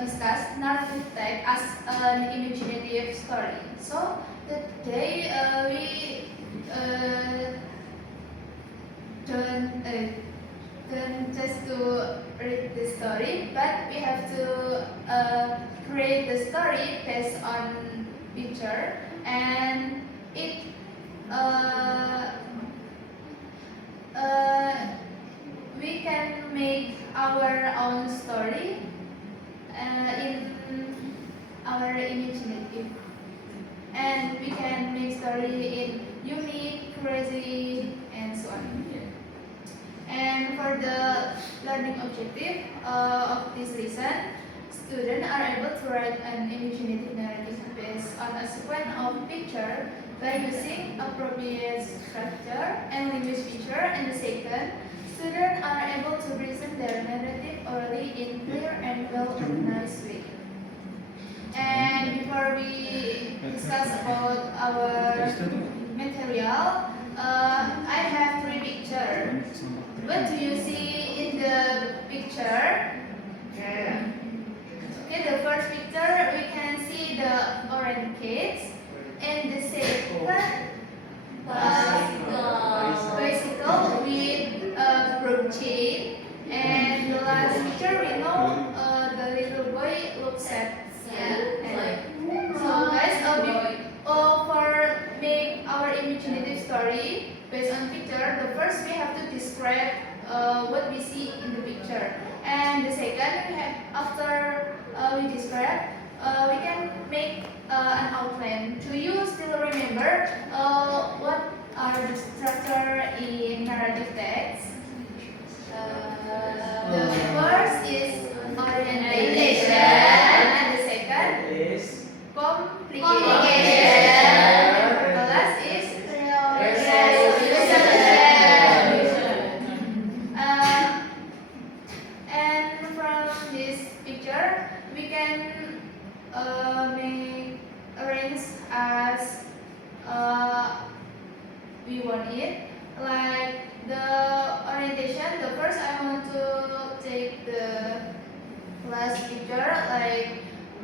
discuss narrative text as an imaginative story. So today we don't just to read the story, but we have to create the story based on picture, and it we can make our own story in our imaginative, and we can make story in unique, crazy, and so on. And for the learning objective of this lesson, students are able to write an imaginative narrative based on a sequence of pictures by using appropriate structure and language feature. And the second, students are able to present their narrative orally in clear and well-organized way. And before we discuss about our material, I have three pictures. What do you see in the picture? Okay, the first picture we can see the orange kids, and the second bicycle with a broad chain, and the last picture we know the little boy looks sad. So guys, for make our imaginative story based on picture, the first we have to describe what we see in the picture, and the second, after we describe, we can make an outline. Do you still remember what are the structure in narrative text? The first is orientation, and the second is complication. The last is resolution. And from this picture, we can make arrange as we want it. Like the orientation, the first I want to take the last picture. Like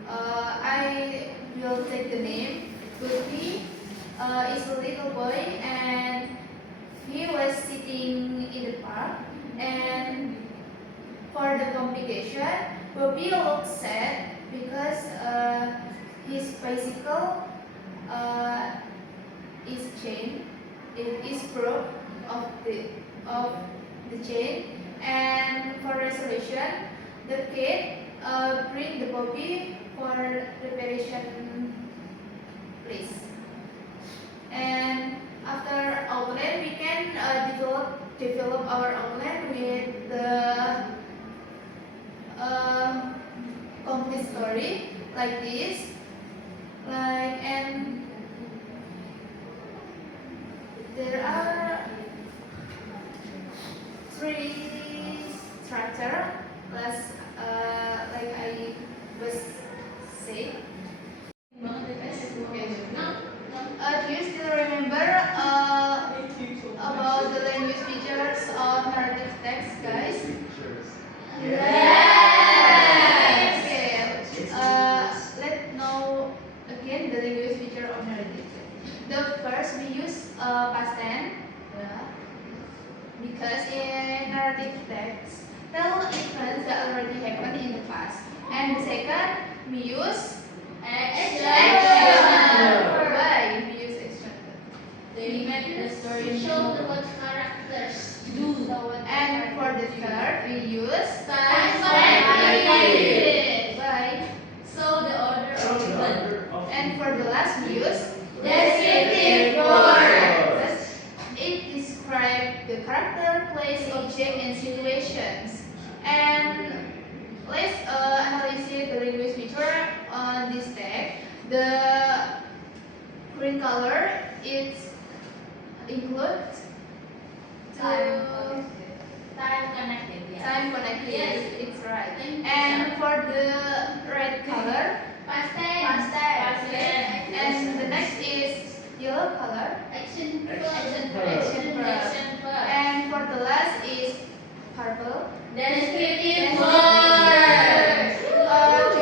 I will take the name. Goofy is a little boy, and he was sitting in the park. And for the complication, Bobby looks sad because his bicycle is chain. It is broke of the chain. And for resolution, the kid bring the Bobby for reparation place. And after outline, we can develop our outline with the complete story like this. And there are three structure, like I was saying. Do you still remember about the language features of narrative text, guys? Yes. Okay. Let's know again the language feature of narrative text. The first we use past tense, because in narrative text tell events that already happened in the past. And the second we use action. Why we use action? They make the story show what characters do. And for the third we use Time. Why? So the order of event. And for the last we use Descriptive words. It describes the character, place, object, and situations. And let's analyze the language feature on this text. The green color it includes Time connected. time connected. Yes. It's right. Thank you, And sir. for the red color, Past tense. and the next is yellow color. Action verb. Action verb. And for the last is purple. Descriptive Descriptive words. Do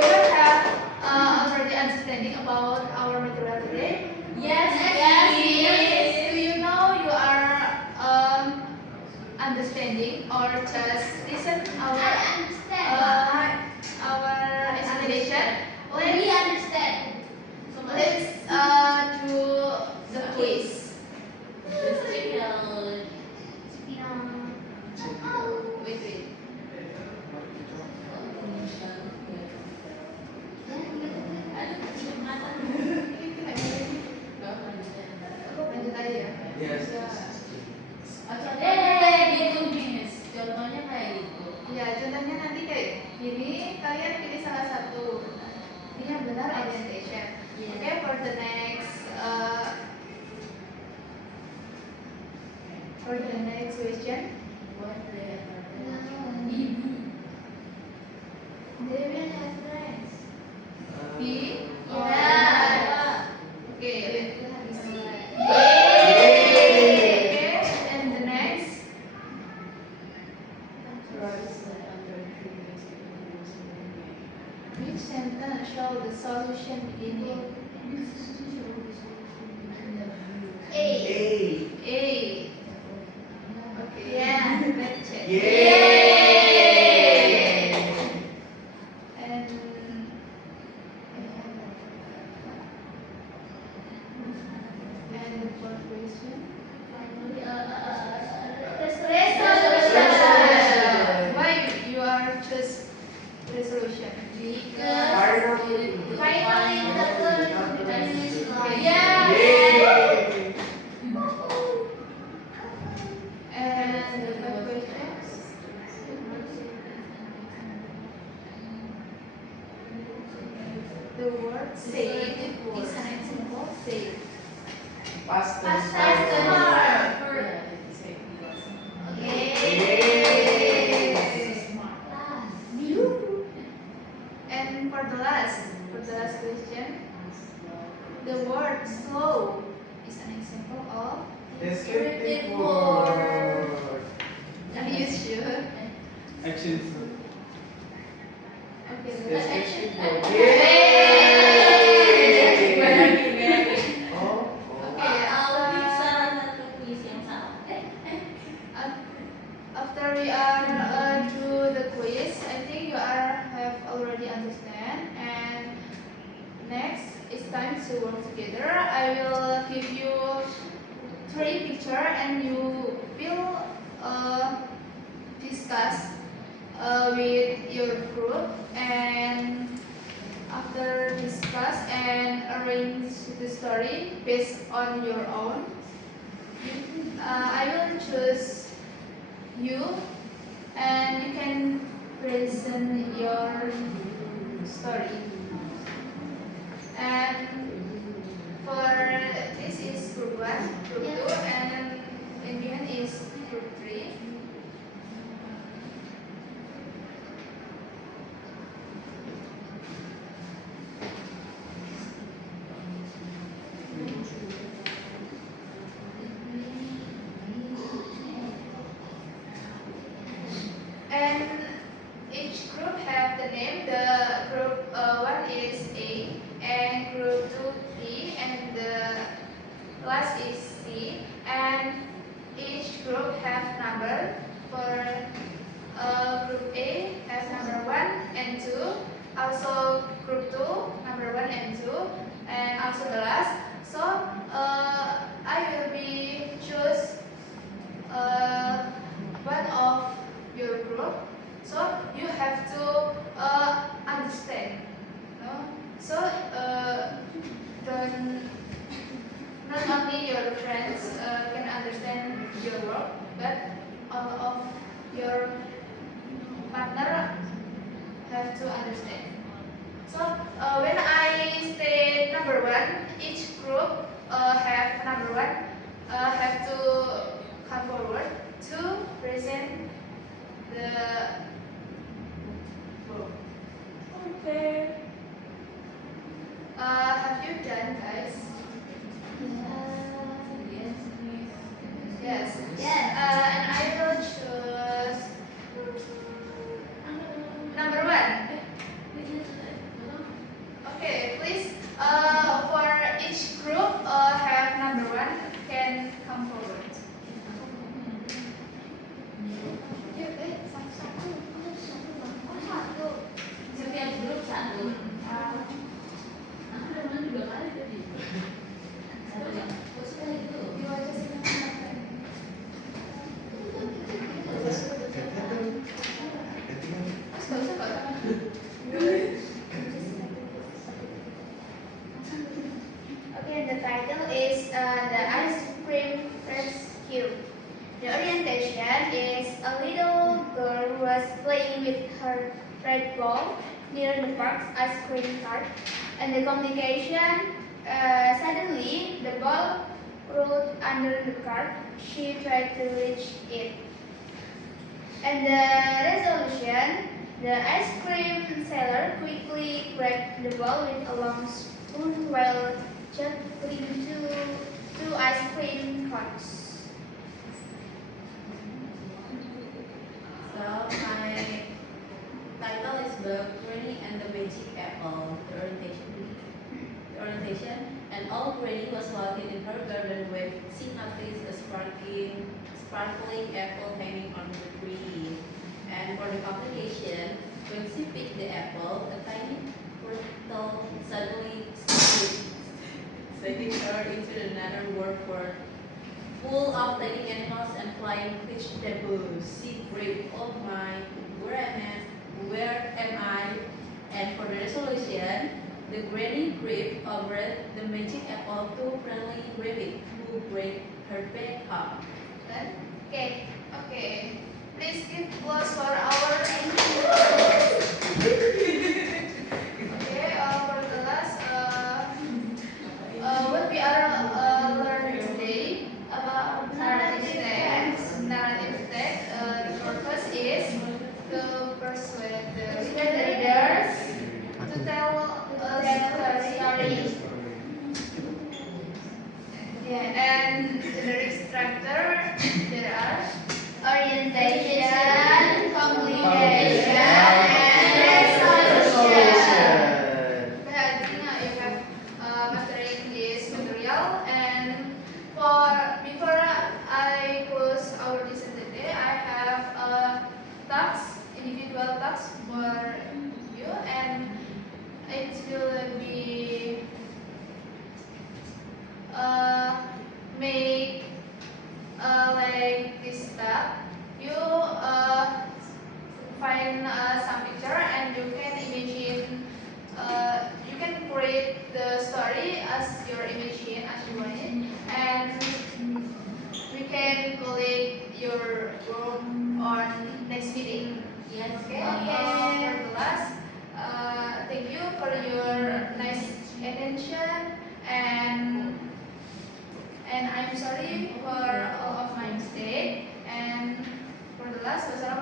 We understand. So Let's do the quiz. Wait. Lanjut aja ya. Yes. Gitu Miss. Contohnya kayak gitu. Ya, contohnya nanti kayak gini, kalian pilih salah satu. Ini yang benar orientation. Iya. Okay, for the next question. Devian has friends. B. Yeah. Okay, let's Yay. Okay, and the next. Which sentence show the solution beginning? A. A. Okay. Yeah. Let's check. Yay. And the fourth question. Resolution. Why you are choose resolution? Finally the third finish line. Yeah. Yay. And the fifth question. The word save is an example. Save. Past Past tense. tense verb. Yay. And for the last question, the word slow is an example of. Descriptive word. Are you sure? Action. Okay. Descriptive word. Yay. Oh. Okay. Salah satu kuis yang salah. After we are do the quiz, I think you have already understand. And next, it's time to work together. I will give you 3 picture, and you will discuss with your group. And after discuss and arrange the story based on your own, I will choose you, and you can present your story. And for this is group 1, group 2, and in the end is group 3. And each group have the name. The group 1 is A, and group 2 B, and the last is C. And each group have number. For group A has number 1 and 2. Also group 2 number 1 and 2, and also the last. So I will be choose one of your group, so you have to understand, no? So don't not only your friends can understand your work, but all of your partner have to understand. So when I say number 1, each group have number 1 have to come forward to present the group. Okay. Have you done, guys? Yes. Yes. And I will choose number 1. Okay, please. For each group have number 1 can come forward. Setiap grup satu. red ball near the park's ice cream cart, and the communication. Suddenly, the ball rolled under the cart. She tried to reach it. And the resolution, the ice cream seller quickly grabbed the ball with a long spoon while juggling two ice cream carts. So my title is Bob Granny and the Magic Apple. The orientation. An old granny was walking in her garden when she noticed a sparkling apple hanging on the tree. And for the complication, when she picked the apple, a tiny turtle suddenly stood, taking her into another world full of tiny animals and flying vegetables. She breathed, oh my, where am I? And for the resolution, the granny gripped over the magic apple to friendly rabbit who brought her back home. Okay, okay. Please give applause for our Okay, for the last, what we are learning today about narrative text. Narrative text, the purpose is to persuade the readers to tell a story. Yeah, and the lyric structure, there are orientation, communication, and resolution. Okay, I think you have mastering this material, and before I close our lesson today, I have individual tasks for you, and it will be make like this tab. You find some picture and you can imagine. You can create the story as your imagine as you want it, and we can collect your work on next meeting. Yes. Okay. Okay. For the last, thank you for your nice attention, and I'm sorry for all of my mistake. And for the last, wassalamualaikum